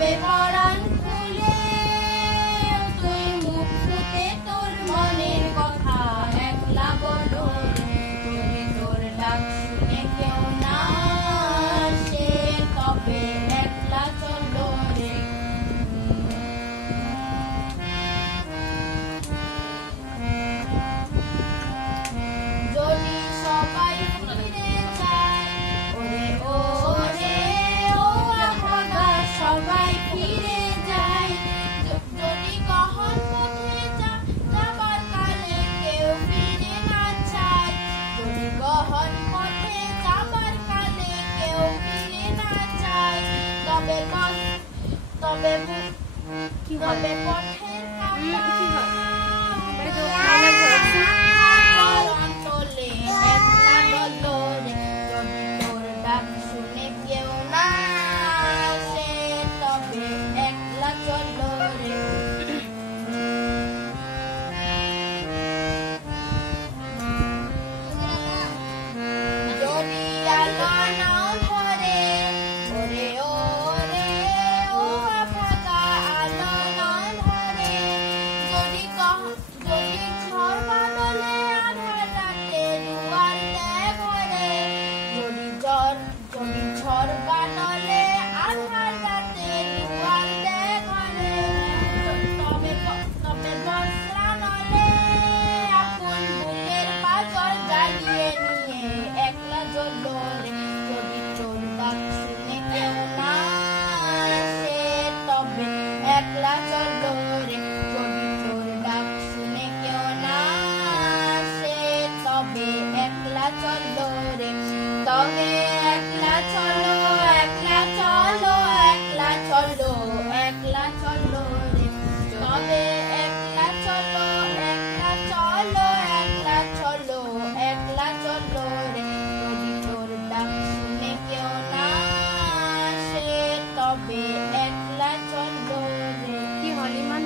তবে পরাণ খুলে তুই মুখ ফুটে তোর মনের কথা একলা বলো যদি তোর ডাক শুনে কেউ না আসে তবে একলা চলো রে। যদি সবাই ফিরে যায় ওরে ও রে ও আভাগা সবাই ফিরে যায় যদি গহন পথে যাবার কালে কেউ ফিরে না চায় যদি গহন পথে যাবার কালে কেউ ফিরে না চায় তবে তবে পথের কাটা অন্তলে একলা বলো রে যদি তোর ডাক শুনে কেউ না আসে তবে একলা চলো রে। যদি আলো নাও ধরে ওরে ও রে ও আভাগা আলো নাও ধরে যদি ঝড় বাদলে আধার রাতে দুয়ার দেয় ঘরে যদি ঝড় বাদলে আধার রাতে দুয়ার দেয় ঘরে তবে বর্ষা নলে আপন বুকের পাঁজর জ্বালিয়ে নিয়ে একলা জ্বলো রে যদি তোর ডাক শুনে কেউ না আসে তবে একলা চলো রে যদি তোর ডাক শুনে কেউ না আসে তবে একলা চলো রে তবে একলা চলো একলা চলো একলা চলো একলা চলো রে তবে একলা চলো একলা চলো একলা চলো একলা চলো রে যদি তোর ডাক শুনে কেউ না আসে তবে একলা চলো রে। কি হলিমান